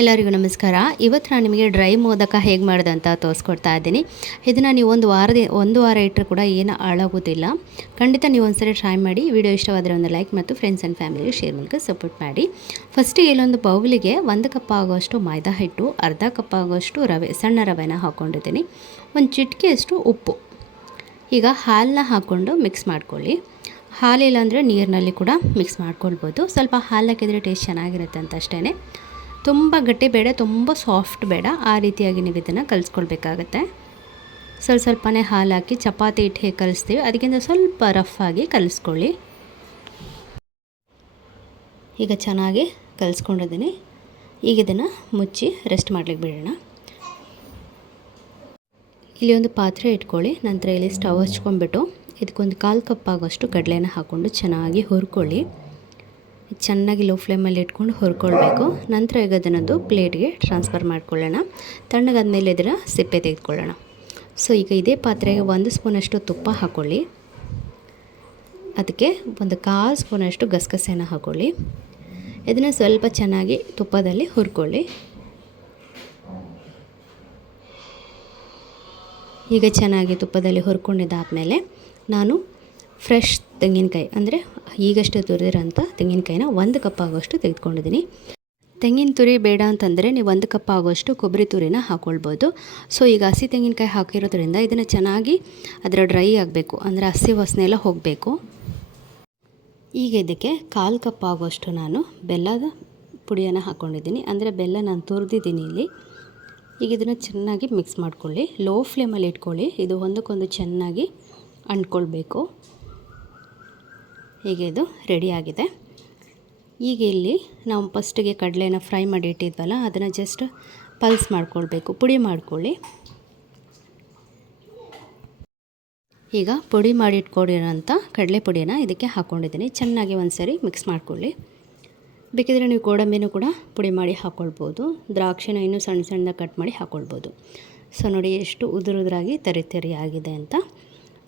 ಎಲ್ಲರಿಗೂ ನಮಸ್ಕಾರ. ಇವತ್ತು ನಾನು ನಿಮಗೆ ಡ್ರೈ ಮೋದಕ ಹೇಗೆ ಮಾಡಿದೆ ಅಂತ ತೋರಿಸ್ಕೊಡ್ತಾ ಇದ್ದೀನಿ. ಇದನ್ನು ನೀವು ಒಂದು ವಾರದ, ಒಂದು ವಾರ ಇಟ್ಟರೆ ಕೂಡ ಏನು ಹಾಳಾಗೋದಿಲ್ಲ. ಖಂಡಿತ ನೀವು ಒಂದ್ಸರಿ ಟ್ರೈ ಮಾಡಿ. ವಿಡಿಯೋ ಇಷ್ಟವಾದರೆ ಒಂದು ಲೈಕ್ ಮತ್ತು ಫ್ರೆಂಡ್ಸ್ ಆ್ಯಂಡ್ ಫ್ಯಾಮಿಲಿಗೆ ಶೇರ್ ಮೂಲಕ ಸಪೋರ್ಟ್ ಮಾಡಿ. ಫಸ್ಟಿಗೆ ಇಲ್ಲೊಂದು ಬೌಲಿಗೆ ಒಂದು ಕಪ್ ಆಗೋಷ್ಟು ಮೈದಾ ಹಿಟ್ಟು, ಅರ್ಧ ಕಪ್ ಆಗೋಷ್ಟು ರವೆ, ಸಣ್ಣ ರವೆನ ಹಾಕ್ಕೊಂಡಿದ್ದೀನಿ ಒಂದು ಚಿಟಿಕೆಯಷ್ಟು ಉಪ್ಪು. ಈಗ ಹಾಲನ್ನ ಹಾಕ್ಕೊಂಡು ಮಿಕ್ಸ್ ಮಾಡ್ಕೊಳ್ಳಿ. ಹಾಲಿಲ್ಲ ಅಂದರೆ ನೀರಿನಲ್ಲಿ ಕೂಡ ಮಿಕ್ಸ್ ಮಾಡ್ಕೊಳ್ಬೋದು. ಸ್ವಲ್ಪ ಹಾಲು ಹಾಕಿದರೆ ಟೇಸ್ಟ್ ಚೆನ್ನಾಗಿರುತ್ತೆ ಅಂತ ಅಷ್ಟೇ ತುಂಬ ಗಟ್ಟಿ ಬೇಡ, ತುಂಬ ಸಾಫ್ಟ್ ಬೇಡ. ಆ ರೀತಿಯಾಗಿ ನೀವು ಇದನ್ನು ಕಲಿಸ್ಕೊಳ್ಬೇಕಾಗತ್ತೆ. ಸ್ವಲ್ಪ ಸ್ವಲ್ಪನೇ ಹಾಲು ಹಾಕಿ ಚಪಾತಿ ಹಿಟ್ಟು ಹೇಗೆ ಕಲಿಸ್ತೀವಿ, ಅದಕ್ಕಿಂತ ಸ್ವಲ್ಪ ರಫ್ ಆಗಿ ಕಲಿಸ್ಕೊಳ್ಳಿ. ಈಗ ಚೆನ್ನಾಗಿ ಕಲಿಸ್ಕೊಂಡಿದ್ದೀನಿ. ಈಗ ಇದನ್ನು ಮುಚ್ಚಿ ರೆಸ್ಟ್ ಮಾಡ್ಲಿಕ್ಕೆ ಬಿಡೋಣ. ಇಲ್ಲಿ ಒಂದು ಪಾತ್ರೆ ಇಟ್ಕೊಳ್ಳಿ, ನಂತರ ಇಲ್ಲಿ ಸ್ಟವ್ ಹಚ್ಕೊಂಡ್ಬಿಟ್ಟು, ಇದಕ್ಕೊಂದು ಕಾಲು ಕಪ್ ಆಗೋಷ್ಟು ಕಡಲೆನ ಹಾಕ್ಕೊಂಡು ಚೆನ್ನಾಗಿ ಹುರ್ಕೊಳ್ಳಿ. ಚೆನ್ನಾಗಿ ಲೋ ಫ್ಲೇಮಲ್ಲಿ ಇಟ್ಕೊಂಡು ಹುರ್ಕೊಳ್ಬೇಕು. ನಂತರ ಈಗ ಅದನ್ನೊಂದು ಪ್ಲೇಟ್ಗೆ ಟ್ರಾನ್ಸ್ಫರ್ ಮಾಡ್ಕೊಳ್ಳೋಣ. ತಣ್ಣಗಾದ್ಮೇಲೆ ಇದರ ಸಿಪ್ಪೆ ತೆಗೆದುಕೊಳ್ಳೋಣ. ಸೊ ಈಗ ಇದೇ ಪಾತ್ರೆಗೆ ಒಂದು ಸ್ಪೂನಷ್ಟು ತುಪ್ಪ ಹಾಕ್ಕೊಳ್ಳಿ ಅದಕ್ಕೆ ಒಂದು ಕಾಲು ಸ್ಪೂನಷ್ಟು ಗಸಗಸೆನ ಹಾಕ್ಕೊಳ್ಳಿ ಇದನ್ನು ಸ್ವಲ್ಪ ಚೆನ್ನಾಗಿ ತುಪ್ಪದಲ್ಲಿ ಹುರ್ಕೊಳ್ಳಿ. ಈಗ ಚೆನ್ನಾಗಿ ತುಪ್ಪದಲ್ಲಿ ಹುರ್ಕೊಂಡಿದ್ದಾದಮೇಲೆ ನಾನು ಫ್ರೆಶ್ ತೆಂಗಿನಕಾಯಿ, ಅಂದರೆ ಈಗಷ್ಟೇ ತುರಿದಿರೋಂಥ ತೆಂಗಿನಕಾಯಿನ ಒಂದು ಕಪ್ ಆಗೋಷ್ಟು ತೆಗೆದುಕೊಂಡಿದ್ದೀನಿ. ತೆಂಗಿನ ತುರಿ ಬೇಡ ಅಂತಂದರೆ ನೀವು ಒಂದು ಕಪ್ ಆಗೋಷ್ಟು ಕೊಬ್ಬರಿ ತುರಿನ ಹಾಕ್ಕೊಳ್ಬೋದು ಸೊ ಈಗ ಹಸಿ ತೆಂಗಿನಕಾಯಿ ಹಾಕಿರೋದ್ರಿಂದ ಇದನ್ನು ಚೆನ್ನಾಗಿ ಅದರ ಡ್ರೈ ಆಗಬೇಕು, ಅಂದರೆ ಹಸಿ ವಾಸನೆ ಎಲ್ಲ ಹೋಗಬೇಕು. ಈಗ ಇದಕ್ಕೆ ಕಾಲು ಕಪ್ ಆಗೋಷ್ಟು ನಾನು ಬೆಲ್ಲದ ಪುಡಿಯನ್ನು ಹಾಕ್ಕೊಂಡಿದ್ದೀನಿ ಅಂದರೆ ಬೆಲ್ಲ ನಾನು ತುರಿದಿದ್ದೀನಿ ಇಲ್ಲಿ. ಈಗ ಇದನ್ನು ಚೆನ್ನಾಗಿ ಮಿಕ್ಸ್ ಮಾಡ್ಕೊಳ್ಳಿ. ಲೋ ಫ್ಲೇಮಲ್ಲಿ ಇಟ್ಕೊಳ್ಳಿ. ಇದು ಒಂದಕ್ಕೊಂದು ಚೆನ್ನಾಗಿ ಅಂಟ್ಕೊಳ್ಬೇಕು. ಹೀಗೆ ಇದು ರೆಡಿಯಾಗಿದೆ ಈಗ ಇಲ್ಲಿ ನಾವು ಫಸ್ಟಿಗೆ ಕಡಲೆನ ಫ್ರೈ ಮಾಡಿ ಇಟ್ಟಿದ್ವಲ್ಲ, ಅದನ್ನು ಜಸ್ಟ್ ಪಲ್ಸ್ ಮಾಡ್ಕೊಳ್ಬೇಕು. ಪುಡಿ ಮಾಡ್ಕೊಳ್ಳಿ. ಈಗ ಪುಡಿ ಮಾಡಿ ಇಟ್ಕೊಂಡಿರೋಂಥ ಕಡಲೆ ಪುಡಿನ ಇದಕ್ಕೆ ಹಾಕ್ಕೊಂಡಿದ್ದೀನಿ ಚೆನ್ನಾಗಿ ಒಂದು ಸರಿ ಮಿಕ್ಸ್ ಮಾಡ್ಕೊಳ್ಳಿ. ಬೇಕಿದ್ರೆ ನೀವು ಗೋಡಂಬಿನೂ ಕೂಡ ಪುಡಿ ಮಾಡಿ ಹಾಕ್ಕೊಳ್ಬೋದು ದ್ರಾಕ್ಷಿನ ಇನ್ನೂ ಸಣ್ಣ ಸಣ್ಣದಾಗಿ ಕಟ್ ಮಾಡಿ ಹಾಕ್ಕೊಳ್ಬೋದು ಸೊ ನೋಡಿ ಎಷ್ಟು ಉದುರುದ್ರಾಗಿ ತರಿ ತರಿ ಆಗಿದೆ ಅಂತ.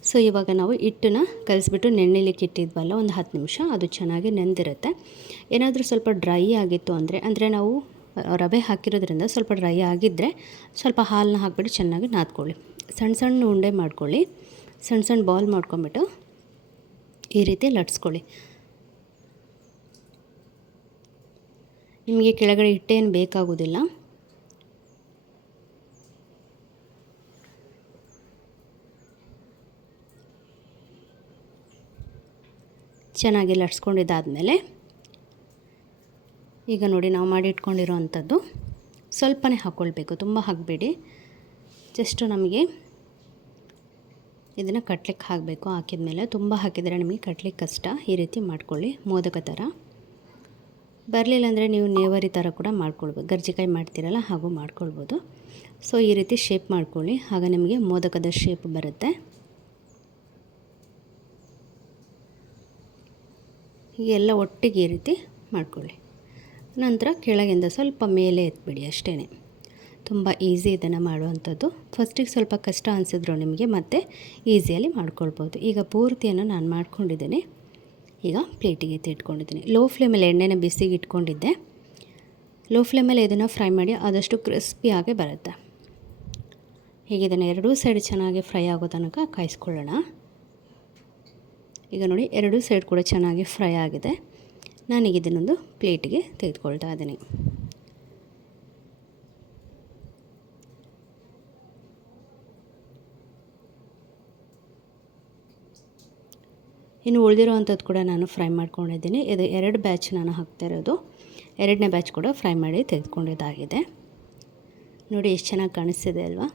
ಸೊ ಇವಾಗ ನಾವು ಹಿಟ್ಟನ್ನ ಕಲಿಸ್ಬಿಟ್ಟು ನೆನೆಲಿಕ್ಕೆ ಇಟ್ಟಿದ್ವಲ್ಲ ಒಂದು ಹತ್ತು ನಿಮಿಷ ಅದು ಚೆನ್ನಾಗಿ ನೆಂದಿರುತ್ತೆ. ಏನಾದರೂ ಸ್ವಲ್ಪ ಡ್ರೈ ಆಗಿತ್ತು ಅಂದರೆ ಅಂದರೆ ನಾವು ರವೆ ಹಾಕಿರೋದ್ರಿಂದ ಸ್ವಲ್ಪ ಡ್ರೈ ಆಗಿದ್ದರೆ ಸ್ವಲ್ಪ ಹಾಲನ್ನ ಹಾಕ್ಬಿಟ್ಟು ಚೆನ್ನಾಗಿ ನಾದ್ಕೊಳ್ಳಿ. ಸಣ್ಣ ಸಣ್ಣ ಉಂಡೆ ಮಾಡ್ಕೊಳ್ಳಿ. ಸಣ್ಣ ಸಣ್ಣ ಬಾಲ್ ಮಾಡ್ಕೊಂಬಿಟ್ಟು ಈ ರೀತಿ ಲಟ್ಸ್ಕೊಳ್ಳಿ. ನಿಮಗೆ ಕೆಳಗಡೆ ಹಿಟ್ಟೇನು ಬೇಕಾಗೋದಿಲ್ಲ. ಚೆನ್ನಾಗಿ ಲಟ್ಸ್ಕೊಂಡಿದ್ದಾದಮೇಲೆ ಈಗ ನೋಡಿ ನಾವು ಮಾಡಿ ಅಂಥದ್ದು ಸ್ವಲ್ಪನೇ ಹಾಕ್ಕೊಳ್ಬೇಕು, ತುಂಬ ಹಾಕಬೇಡಿ. ಜಸ್ಟು ನಮಗೆ ಇದನ್ನು ಕಟ್ಲಿಕ್ಕೆ ಹಾಕಬೇಕು ಹಾಕಿದ ಮೇಲೆ ತುಂಬ ಹಾಕಿದರೆ ನಿಮಗೆ ಕಟ್ಲಿಕ್ಕೆ ಕಷ್ಟ. ಈ ರೀತಿ ಮಾಡ್ಕೊಳ್ಳಿ, ಮೋದಕ ಥರ. ಬರಲಿಲ್ಲ ಅಂದರೆ ನೀವು ನೇವರಿ ಥರ ಕೂಡ ಮಾಡ್ಕೊಳ್ಬೋದು, ಗರ್ಜಿಕಾಯಿ ಮಾಡ್ತೀರಲ್ಲ ಹಾಗೂ ಮಾಡ್ಕೊಳ್ಬೋದು. ಸೊ ಈ ರೀತಿ ಶೇಪ್ ಮಾಡ್ಕೊಳ್ಳಿ, ಆಗ ನಿಮಗೆ ಮೋದಕದ ಶೇಪ್ ಬರುತ್ತೆ. ಹೀಗೆಲ್ಲ ಒಟ್ಟಿಗೆ ಈ ರೀತಿ ಮಾಡ್ಕೊಳ್ಳಿ. ನಂತರ ಕೆಳಗಿಂದ ಸ್ವಲ್ಪ ಮೇಲೆ ಎತ್ಬಿಡಿ ಅಷ್ಟೇ ತುಂಬ ಈಸಿ ಇದನ್ನು ಮಾಡುವಂಥದ್ದು. ಫಸ್ಟಿಗೆ ಸ್ವಲ್ಪ ಕಷ್ಟ ಅನಿಸಿದ್ರು ನಿಮಗೆ ಮತ್ತೆ ಈಸಿಯಲ್ಲಿ ಮಾಡ್ಕೊಳ್ಬೋದು. ಈಗ ಪೂರ್ತಿಯನ್ನು ನಾನು ಮಾಡ್ಕೊಂಡಿದ್ದೇನೆ. ಈಗ ಪ್ಲೇಟಿಗೆ ಎತ್ತಿಟ್ಕೊಂಡಿದ್ದೀನಿ ಲೋ ಫ್ಲೇಮಲ್ಲಿ ಎಣ್ಣೆನ ಬಿಸಿಗೆ ಇಟ್ಕೊಂಡಿದ್ದೆ. ಲೋ ಫ್ಲೇಮಲ್ಲಿ ಇದನ್ನು ಫ್ರೈ ಮಾಡಿ ಆದಷ್ಟು ಕ್ರಿಸ್ಪಿಯಾಗಿ ಬರುತ್ತೆ. ಹೀಗೆ ಇದನ್ನು ಎರಡೂ ಸೈಡ್ ಚೆನ್ನಾಗಿ ಫ್ರೈ ಆಗೋ ತನಕ ಕಾಯಿಸ್ಕೊಳ್ಳೋಣ. ಈಗ ನೋಡಿ ಎರಡು ಸೈಡ್ ಕೂಡ ಚೆನ್ನಾಗಿ ಫ್ರೈ ಆಗಿದೆ. ನಾನೀಗ ಇದನ್ನೊಂದು ಪ್ಲೇಟಿಗೆ ತೆಗೆದುಕೊಳ್ತಾ ಇದ್ದೀನಿ. ಇನ್ನು ಉಳಿದಿರೋ ಅಂಥದ್ದು ಕೂಡ ನಾನು ಫ್ರೈ ಮಾಡ್ಕೊಂಡಿದ್ದೀನಿ. ಇದು ಎರಡು ಬ್ಯಾಚ್ ನಾನು ಹಾಕ್ತಾ ಇರೋದು. ಎರಡನೇ ಬ್ಯಾಚ್ ಕೂಡ ಫ್ರೈ ಮಾಡಿ ತೆಗೆದುಕೊಂಡಿದ್ದಾಗಿದೆ. ನೋಡಿ ಎಷ್ಟು ಚೆನ್ನಾಗಿ ಕಾಣಿಸ್ತಿದೆ ಅಲ್ವಾ?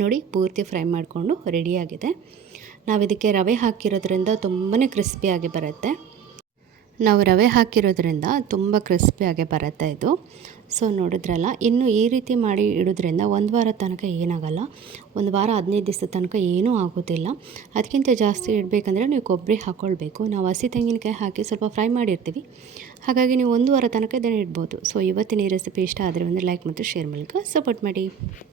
ನೋಡಿ ಪೂರ್ತಿ ಫ್ರೈ ಮಾಡಿಕೊಂಡು ರೆಡಿಯಾಗಿದೆ ನಾವು ಇದಕ್ಕೆ ರವೆ ಹಾಕಿರೋದ್ರಿಂದ ತುಂಬಾ ಕ್ರಿಸ್ಪಿಯಾಗಿ ಬರುತ್ತೆ. ನಾವು ರವೆ ಹಾಕಿರೋದ್ರಿಂದ ತುಂಬ ಕ್ರಿಸ್ಪಿಯಾಗಿ ಬರುತ್ತೆ ಇದು. ಸೊ ನೋಡಿದ್ರಲ್ಲ, ಇನ್ನು ಈ ರೀತಿ ಮಾಡಿ ಇಡೋದ್ರಿಂದ ಒಂದು ವಾರ ತನಕ ಏನಾಗಲ್ಲ. ಒಂದು ವಾರ ಹದಿನೈದು ದಿವಸದ ತನಕ ಏನೂ ಆಗೋದಿಲ್ಲ. ಅದಕ್ಕಿಂತ ಜಾಸ್ತಿ ಇಡಬೇಕಂದ್ರೆ ನೀವು ಕೊಬ್ಬರಿ ಹಾಕ್ಕೊಳ್ಬೇಕು ನಾವು ಹಸಿ ತೆಂಗಿನಕಾಯಿ ಹಾಕಿ ಸ್ವಲ್ಪ ಫ್ರೈ ಮಾಡಿರ್ತೀವಿ. ಹಾಗಾಗಿ ನೀವು ಒಂದು ವಾರ ತನಕ ಇದನ್ನು ಇಡ್ಬೋದು. ಸೊ ಇವತ್ತಿನ ಈ ರೆಸಿಪಿ ಇಷ್ಟ ಆದರೆ ಒಂದು ಲೈಕ್ ಮತ್ತು ಶೇರ್ ಮೂಲಕ ಸಪೋರ್ಟ್ ಮಾಡಿ.